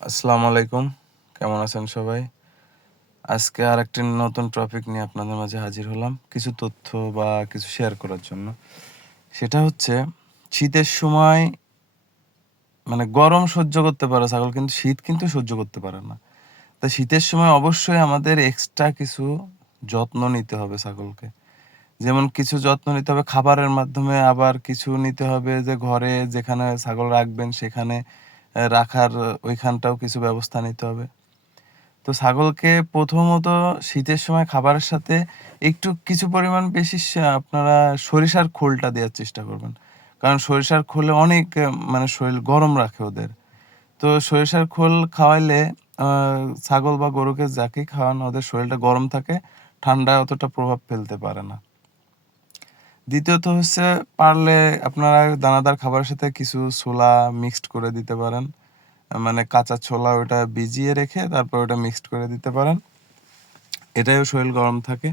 আসসালামু আলাইকুম। কেমন আছেন সবাই? আজকে আরেকটি নতুন টপিক নিয়ে আপনাদের মাঝে হাজির হলাম। কিছু তথ্য বা কিছু শেয়ার করার জন্য। সেটা হচ্ছে শীতের সময় গরম সহ্য করতে পারে ছাগল কিন্তু শীত কিন্তু সহ্য করতে পারে না। তাই শীতের সময় অবশ্যই আমাদের এক্সট্রা কিছু যত্ন নিতে হবে ছাগলকে। যেমন কিছু যত্ন নিতে হবে খাবারের মাধ্যমে, আবার কিছু নিতে হবে যে ঘরে যেখানে ছাগল রাখবেন সেখানে রাখার ওইখানটাও কিছু ব্যবস্থা নিতে হবে। তো ছাগলকে প্রথমত শীতের সময় খাবারের সাথে একটু কিছু পরিমাণ বেশি আপনারা সরিষার খোলটা দেওয়ার চেষ্টা করবেন। কারণ সরিষার খোলে অনেক শরীর গরম রাখে ওদের। তো সরিষার খোল খাওয়াইলে আ ছাগল বা গরুকে যাকেই খাওয়ান ওদের শরীরটা গরম থাকে, ঠান্ডায় অতটা প্রভাব ফেলতে পারে না। দ্বিতীয়ত হচ্ছে পারলে আপনারা দানাদার খাবারের সাথে কিছু ছোলা মিক্সড করে দিতে পারেন। কাঁচা ছোলা ওটা ভিজিয়ে রেখে তারপর ওটা মিক্সড করে দিতে পারেন। এটায়ও শরীর গরম থাকে।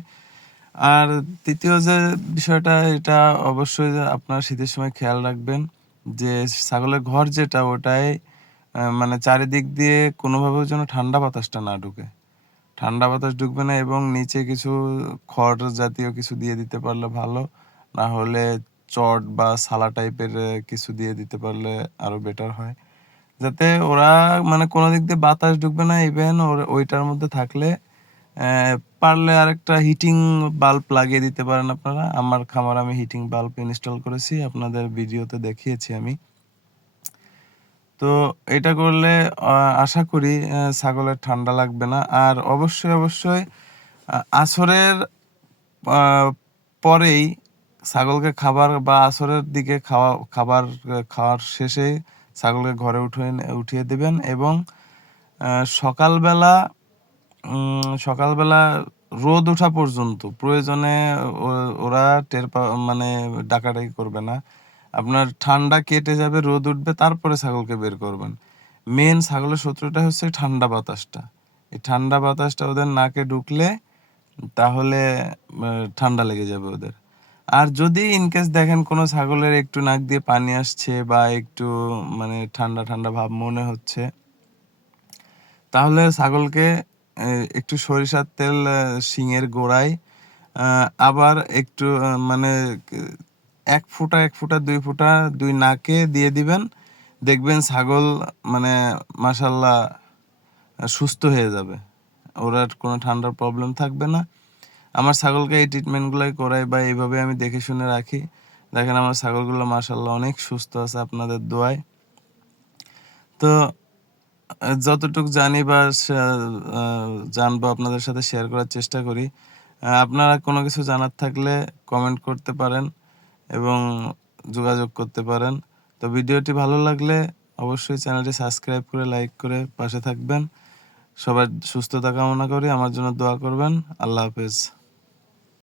আর ৩য় যে বিষয়টা এটা অবশ্যই যে আপনারা শীতের সময় খেয়াল রাখবেন যে ছাগলের ঘর যেটা ওটায় চারিদিক দিয়ে কোনোভাবেও যেন ঠান্ডা বাতাসটা না ঢুকে। ঠান্ডা বাতাস ঢুকবে না এবং নিচে কিছু খড় জাতীয় কিছু দিয়ে দিতে পারলে ভালো। না হলে চট বা ছালা টাইপের কিছু দিয়ে দিতে পারলে আরো বেটার হয়। যাতে ওরা কোনো দিক দিয়ে বাতাস ঢুকবে না, ইভেন ওইটার মধ্যে থাকলে পারলে আরেকটা হিটিং বাল্ব লাগিয়ে দিতে পারেন আপনারা। আমার খামারে আমি হিটিং বাল্ব ইনস্টল করেছি। আপনাদের ভিডিওতে দেখিয়েছি আমি। তো এটা করলে আ আশা করি ছাগলের ঠান্ডা লাগবে না। আর অবশ্যই আসরের আ পরেই ছাগলকে খাবার বা আসরের দিকে খাওয়ার শেষেই ছাগলকে ঘরে উঠিয়ে দিবেন এবং আ সকালবেলা সকালবেলা রোদ ওঠা পর্যন্ত প্রয়োজনে ও ওরা টের পা মানে ডাকাডাকি করবে না। আপনার ঠান্ডা কেটে যাবে, রোদ উঠবে তারপরে ছাগলকে বের করবেন। মেইন ছাগলের শত্রুটা হচ্ছে ঠান্ডা বাতাসটা। এই ঠান্ডা বাতাসটা ওদের নাকে ঢুকলে তাহলে আ ঠান্ডা লেগে যাবে ওদের। আর যদি ইন কেস দেখেন কোনো ছাগলের একটু নাক দিয়ে পানি আসছে বা একটু ঠান্ডা ভাব মনে হচ্ছে তাহলে ছাগলকে একটু সরিষার তেল শিঙের গোড়ায় আ আবার একটু ১ ফোঁটা ২ ফোঁটা ২ নাকে দিয়ে দিবেন। দেখবেন ছাগল মাশাআল্লাহ সুস্থ হয়ে যাবে। ওর আর কোনো ঠান্ডার প্রবলেম থাকবে না। আমার ছাগলকে এই ট্রিটমেন্ট গুলাই করাই বা এইভাবে আমি দেখে শুনে রাখি। দেখেন আমার ছাগলগুলো মাশাআল্লাহ অনেক সুস্থ আছে আপনাদের দোয়ায়। তো যতটুক জানি বা আ জানবো আপনাদের সাথে শেয়ার করার চেষ্টা করি। আপনারা কোনো কিছু জানার থাকলে কমেন্ট করতে পারেন এবং যোগাযোগ করতে পারেন। তো ভিডিওটি ভালো লাগলে অবশ্যই চ্যানেলটি সাবস্ক্রাইব করে লাইক করে পাশে থাকবেন। সবার সুস্থতা কামনা করি। আমার জন্য দোয়া করবেন। আল্লাহ হাফেজ।